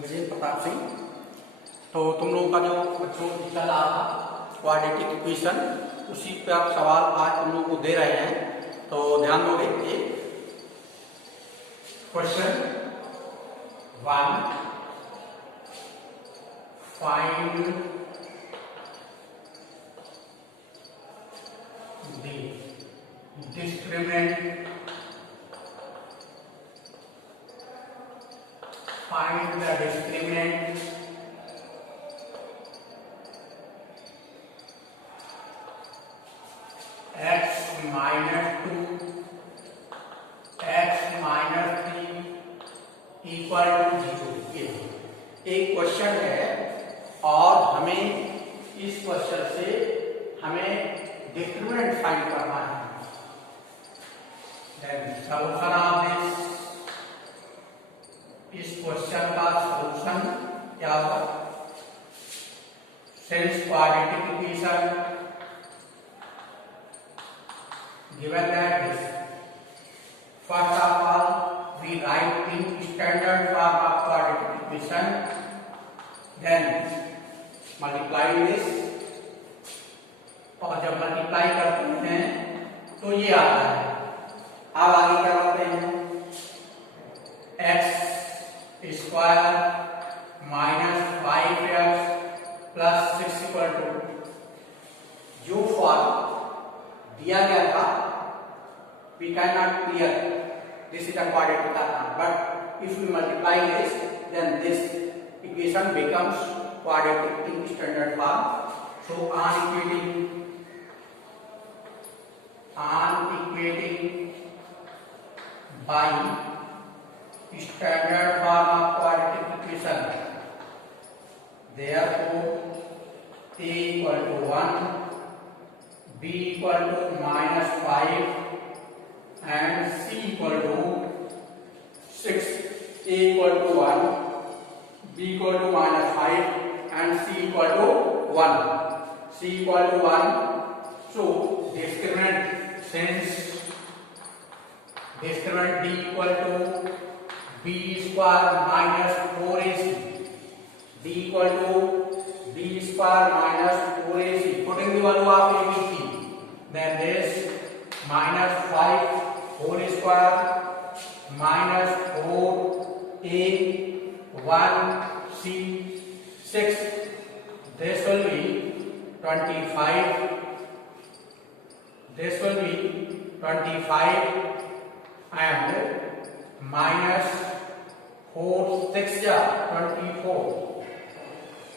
विजय प्रताप सिंह। तो तुम लोगों का जो बच्चों चल रहा था क्वाड्रेटिक इक्वेशन, उसी पर सवाल आज तुम लोगों को दे रहे हैं, तो ध्यान दोगे। एक question 1, find the discriminant x minus 2 x minus 3 equal to 0। ये एक क्वेश्चन है और हमें इस क्वेश्चन से हमें डिस्क्रिमिनेंट फाइंड करना है। देन सॉल्यूशन ऑफ दिस, इस क्वेश्चन का सॉल्यूशन क्या होगा? Since quadratic equation given that this, first of all we write in standard form of quadratic equation, then multiply this, और जब मल्टीप्लाई करते हैं तो ये आता है। अब आगे क्या करते हैं? x square minus 5x plus 6 equal to, जो फॉर्म दिया गया था, we cannot clear this is a quadratic term, but if we multiply this, then this equation becomes quadratic in standard form. So on equating by standard form of quadratic equation, therefore a equal to 1, b equal to minus 5 and c equal to 6. a equal to 1, b equal to minus 5 and c equal to 1. c equal to 1. So discriminant, since discriminant d equal to b square minus 4ac, d equal to b square minus 4ac, putting the value of a b c, then this minus 5 whole square minus 4a 1c 6, this will be 25, this will be 25 and minus 4 6 24,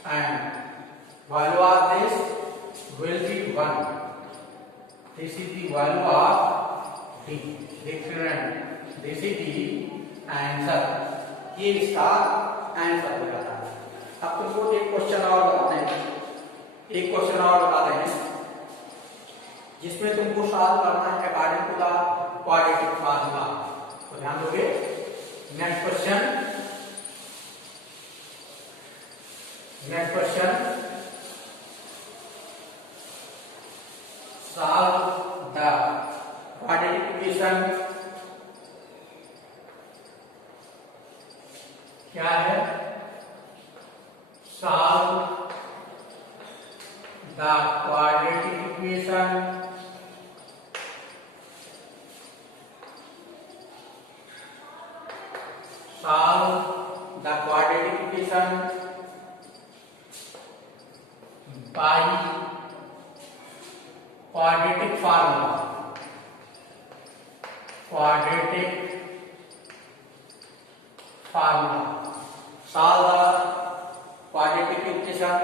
and value of this will be 1. This is the value of D, discriminant. This is the answer. ये इसका आंसर हो जाता है। अब तुमको एक क्वेश्चन और बताते हैं, जिसमें तुमको सॉल्व करना है according to the quadratic formula. तो ध्यान दोगे। Next question solve the quadratic equation, क्या है? solve the quadratic equation by quadratic formula. Solve the quadratic equation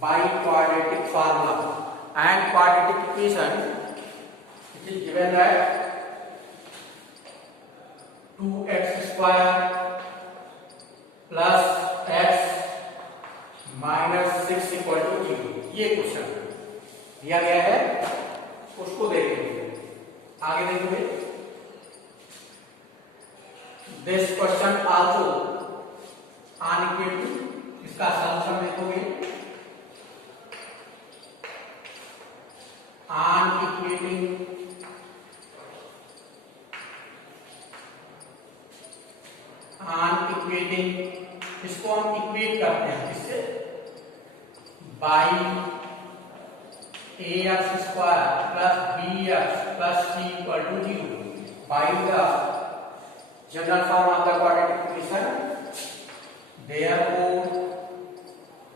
by quadratic formula. And quadratic equation, it is given that 2x square plus x minus 6 equal to 0. ये क्वेश्चन दिया गया है, उसको देखेंगे। आगे देखोगे। This question also on equating, इसका solution देखोगे। ऑन इक्वेटिंग equating इसको हम इक्वेट करते हैं किससे, by ax square plus bx plus c equal to 0 by the general form of the quadratic equation. Therefore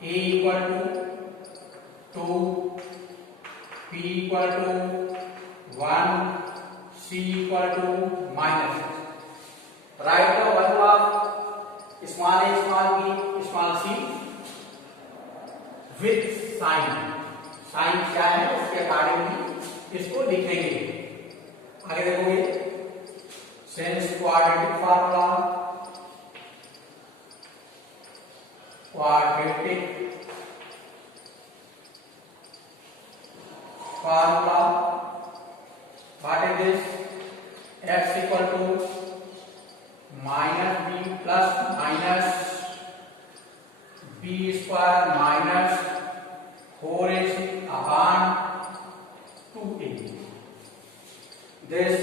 a equal to 2, p equal to 1, c equal to -6. Write the value of small a, small b, small c with sign। Sign क्या है उसके अकॉर्डिंगली इसको लिखेंगे। आगे देखोगे sense quadratic formula, quadratic formula, what is this, x equal to minus b plus minus b square minus 4ac upon 2a, this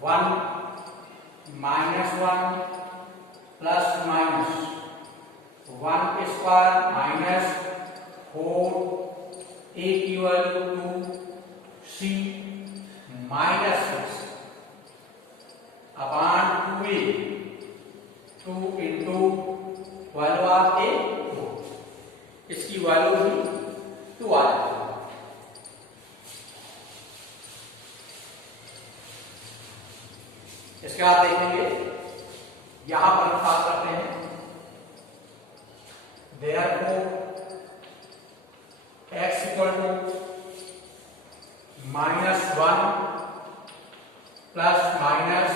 1 minus 1 plus minus 1 square minus 4 equal to c minus 6 upon 2a, 2 into value of a 2, इसकी वैल्यू भी 2 आ जाएगी। इसके बाद देखेंगे यहां पर साथ करते हैं therefore x equal to -1 plus minus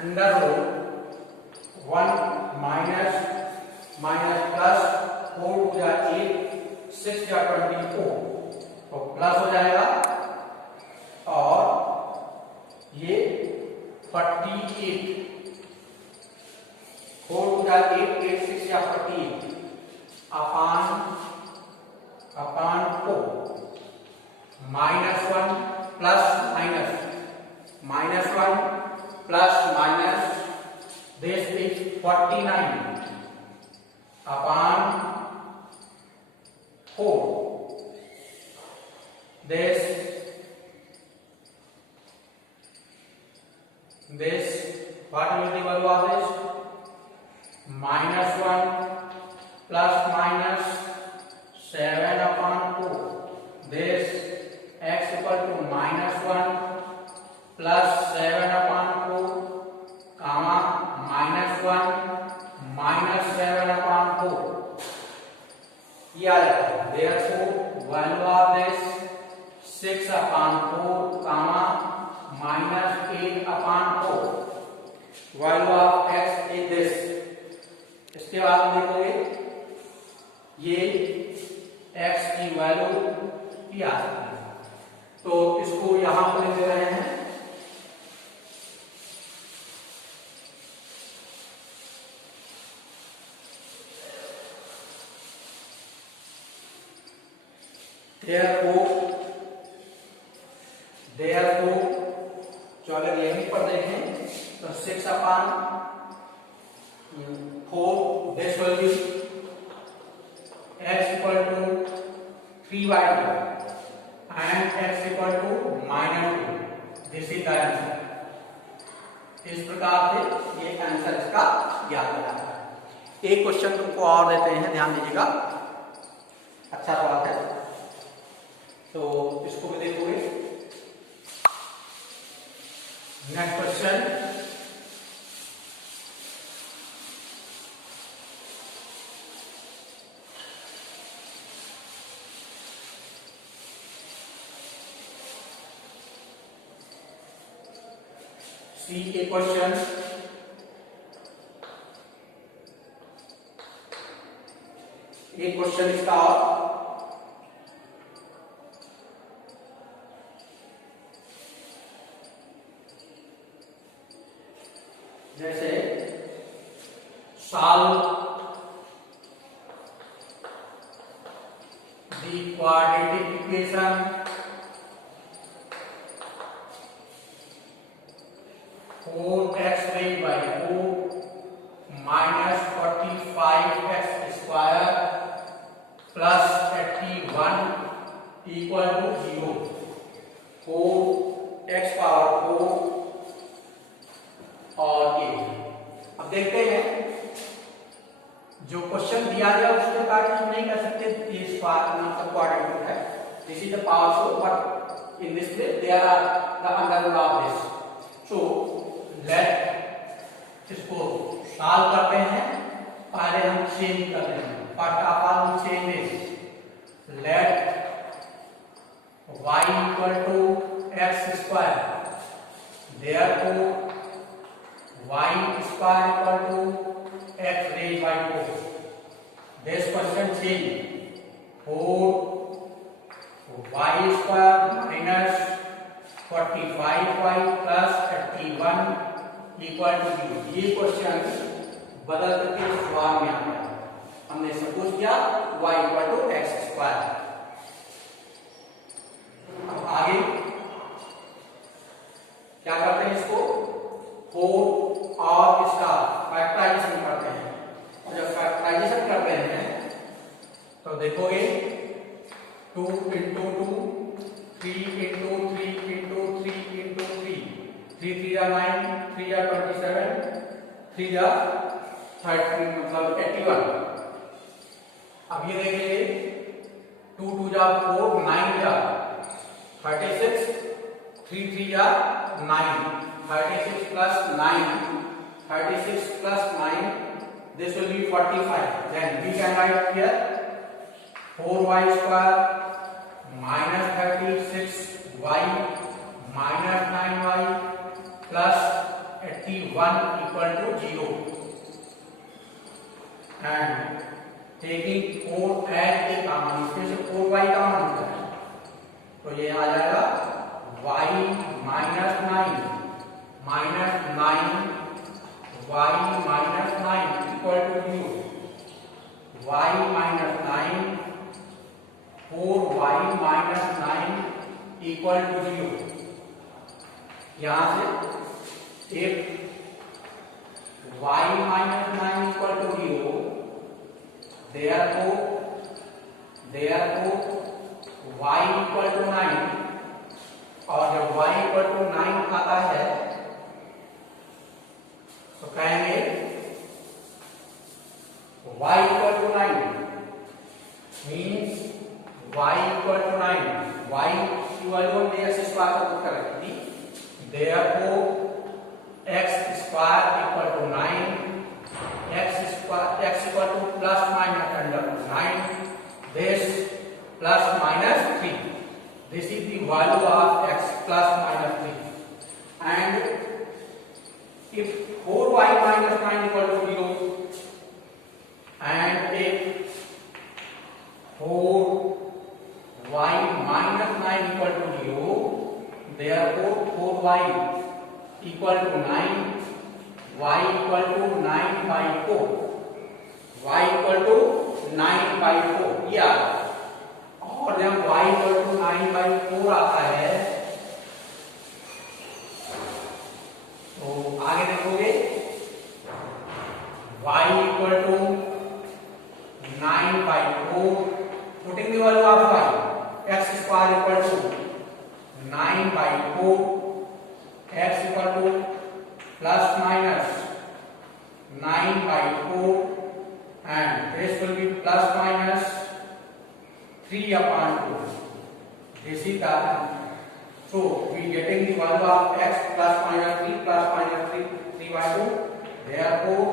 under root 1 minus plus 4 हो जाए 8, 6 या 24 तो प्लस हो जाएगा और ये 48 4 हो जाए 8, 8 6 या 48 अपान 4 -1 प्लस -1 प्लस माइनस this is 49 upon 4, this what will be the value of this, -1 plus minus 7 upon 2, this x equal to -1 plus 7 upon 4 comma -1 minus 7 upon 4 ये आ जाता है। Therefore value of this 6 upon 4 comma -8 upon 4, value of x is this। इसके बाद देखोगे ये x की वैल्यू की आ सकती है तो इसको यहां पर लिख दे रहे हैं therefore जो अगर यहीं पर देखें तो 6 upon 4 this will be x equal to 3/2 and x equal to -2, this is the answer। इस प्रकार से ये आंसर इसका ज्ञात हो जाता है। एक क्वेश्चन तुमको और देते हैं, ध्यान दीजिएगा, अच्छा सवाल है तो इसको भी देखोगे। Next question, see a question, एक क्वेश्चन इसका और जैसे solve the quadratic equation 1 equal to 0, 4x power 4 और ये। अब देखते हैं जो क्वेश्चन दिया गया उसके कारण हम नहीं कर सकते, इस पार्ट में सब क्वाड्रेटिक है, this is the power four, but in this way there are the under root of this. So let इसको सॉल्व करते हैं। पहले हम चेंज करते हैं, फर्स्ट ऑफ ऑल हम change this, let y equal to x square, therefore y square equal to x raised by 4. This question change 4y square minus 45y plus 31 equal to 0. ये क्वेश्चन बदल करके सवाल में आ गया। हमने सपोज किया y equal to x square। अब आगे क्या करते हैं, इसको 4 और इसका फैक्टराइजेशन करते हैं। और जब फैक्टराइजेशन करते हैं तो देखोगे 2 into 2, 3 into 3 into 3 into 3, 3 3 are 9, 3 are 27, 3 are 30, मतलब 81। अब ये देखिए 2 2 जा 4, 9 जा 36, 3 3 जा 9, 36 plus 9, 36 plus 9, this will be 45. Then we can write here 4y square minus 36y minus 9y plus 81 equal to 0. And taking 4 as a common, इसमें से 4y कॉमन होता है, तो ये आ जाएगा y minus 9 minus 9 y minus 9 equal to 0, y minus 9 4y minus 9 equal to 0। यहाँ से if y minus 9 equal to 0, therefore y equal to 9, और जब y equal to 9 आता है तो कहेंगे y equal to 9 means y equal to 9, y की वैल्यू हम x स्क्वायर का पुट करेंगे, therefore x square equal to 9, x equal to plus minus under 9, this plus minus 3, this is the value of x plus minus 3, and if 4y minus 9 equal to 0 and if 4y minus 9 equal to 0, therefore 4y equal to 9, y equal to 9 by 4, y equal to 9 by 4, yeah। और जब y equal to 9 by 4 आता है तो आगे देखोगे y equal to 9 by 4, putting the value of y, x square equal to 9 by 4, x equal to plus minus 9 by 4, and this will be plus minus 3 upon 2. This is the answer. So we getting the value of x plus minus 3 plus minus 3 by 2. Therefore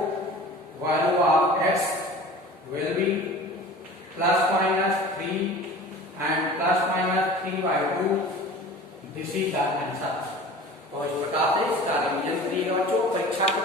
value of x will be plus minus 3 and plus minus 3 by 2. This is the answer. तो इस प्रकार से इसका रिवीजन करिएगा बच्चों परीक्षा के